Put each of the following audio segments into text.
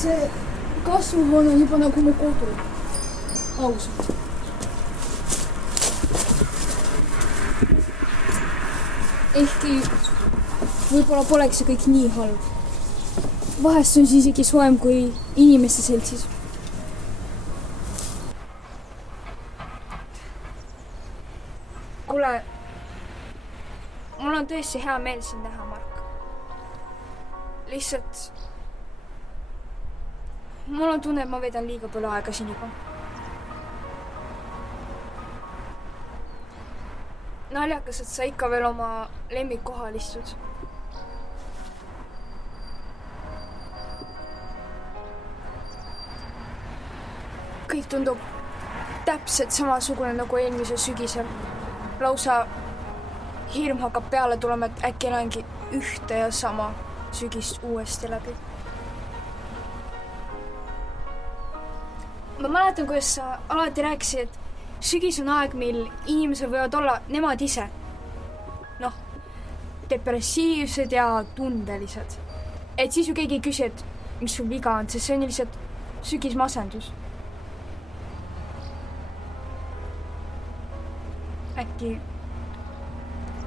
see kasvuhoone on juba nagu mu kodu. Ausalt. Ehkki võib-olla poleks see kõik nii halb. Vahest on see isegi soem kui inimeste seltsis. Kuule, mul on tõesti hea meel sind näha, Mark. Lihtsalt mul on tunne, et ma vedan liiga palju aega siin juba. Naljakas, et sa ikka veel oma lemmikkohal istud. Kõik tundub täpselt samasugune nagu eelmisel sügisel. Lausa hirm hakkab peale tulema, et äkki elangi ühte ja sama sügist uuesti läbi. Ma mäletan, kuidas sa alati rääkisid, et sügis on aeg, mil inimesed võivad olla nemad ise. Noh, depressiivsed ja tundelised. Et siis ju keegi ei küsi, et mis sul viga on, sest see on lihtsalt sügismasendus.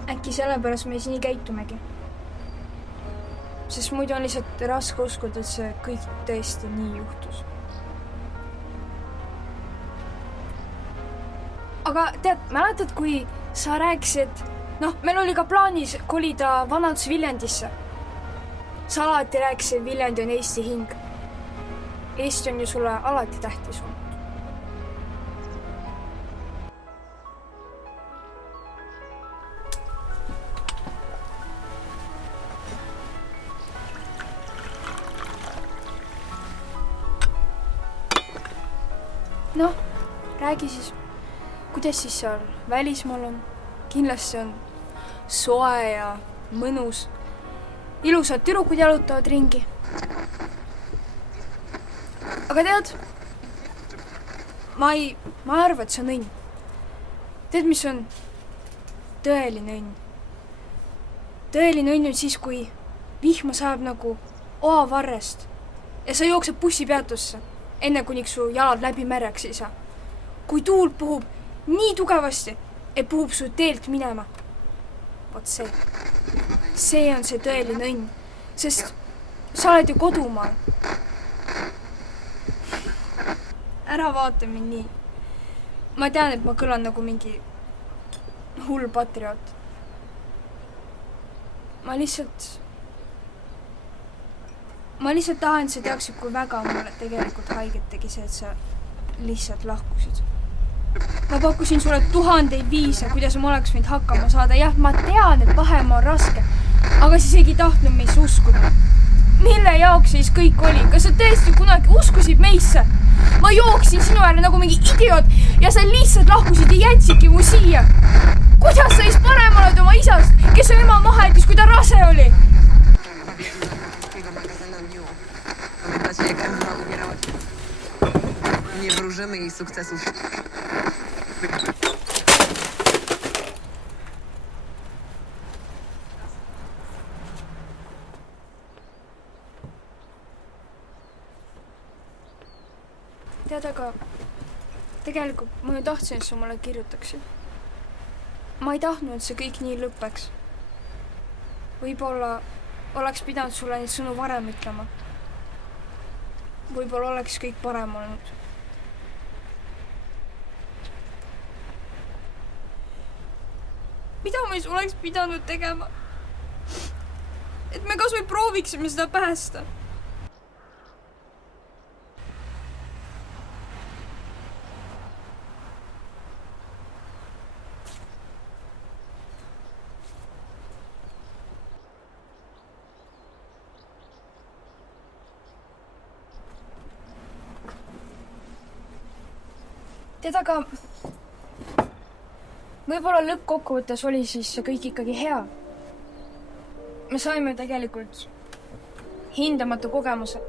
Äkki sellepärast me siin nii käitumegi. Sest muidu on lihtsalt raske uskuda, et see kõik tõesti nii juhtus. Aga tead, mäletad, kui sa rääkisid, meil oli ka plaanis kolida Vanadus Viljandisse. Sa alati rääkisid, Viljandi on Eesti hing. Eesti on ju sulle alati tähtis olnud. Räägi siis, kuidas siis seal välismaal on? Kindlasti on soe ja mõnus. Ilusad tüdrukud jalutavad ringi. Aga tead, ma ei arva, et see on õnn. Tead, mis on tõeline õnn? Tõeline õnn on siis, kui vihma sajab nagu oavarrest ja sa jooksed bussipeatusse, enne kuniks su jalad läbi märjaks ei saa. Kui tuul puhub nii tugevasti, et puhub su teelt minema. Vot see. See on see tõeline õnn, sest sa oled ju kodumaal. Ära vaata mind nii. Ma tean, et ma kõlan nagu mingi hull patrioot. Ma lihtsalt tahan, et sa teaksid, kui väga mulle tegelikult haiget tegi see, et sa lihtsalt lahkusid. Ma pakkusin sulle 1000 viise, kuidas ma oleks võinud hakkama saada. Jah, ma tean, et vahemaa on raske, aga siis ei tahtnud meisse uskuda. Mille jaoks siis kõik oli? Kas sa tõesti kunagi uskusid meisse? Ma jooksin sinu äärde nagu mingi idioot ja sa lihtsalt lahkusid ja jätsidki mu siia. Kuidas sa siis parem oled oma isast, kes su ema maha jättis, kui ta rase oli? Nie wróżymy jej sukcesów. Tead, aga tegelikult ma ju tahtsin, et sa mulle kirjutaksid. Ma ei tahtnud, et see kõik nii lõppeks. Võib-olla oleks pidanud sulle neid sõnu varem ütlema. Võib-olla oleks kõik parem olnud. Mida me siis oleks pidanud tegema? Et me kas või prooviksime seda päästa. Tead, aga võib-olla lõppkokkuvõttes oli siis see kõik ikkagi hea. Me saime tegelikult hindamatu kogemuse.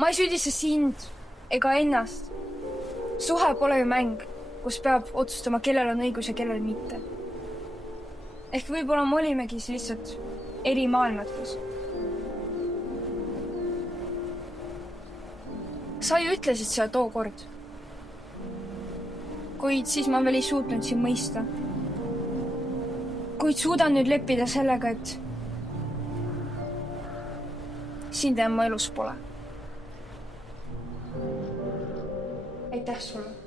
Ma ei süüdista sind ega ennast. Suhe pole ju mäng, kus peab otsustama, kellel on õigus ja kellel mitte. Ehk võib-olla me olimegi lihtsalt eri maailmates. sa ju ütlesid seda tookord. Kuid siis ma veel ei suutnud sind mõista. Kuid suudan nüüd leppida sellega, et sind enam mu elus pole. Aitäh sulle.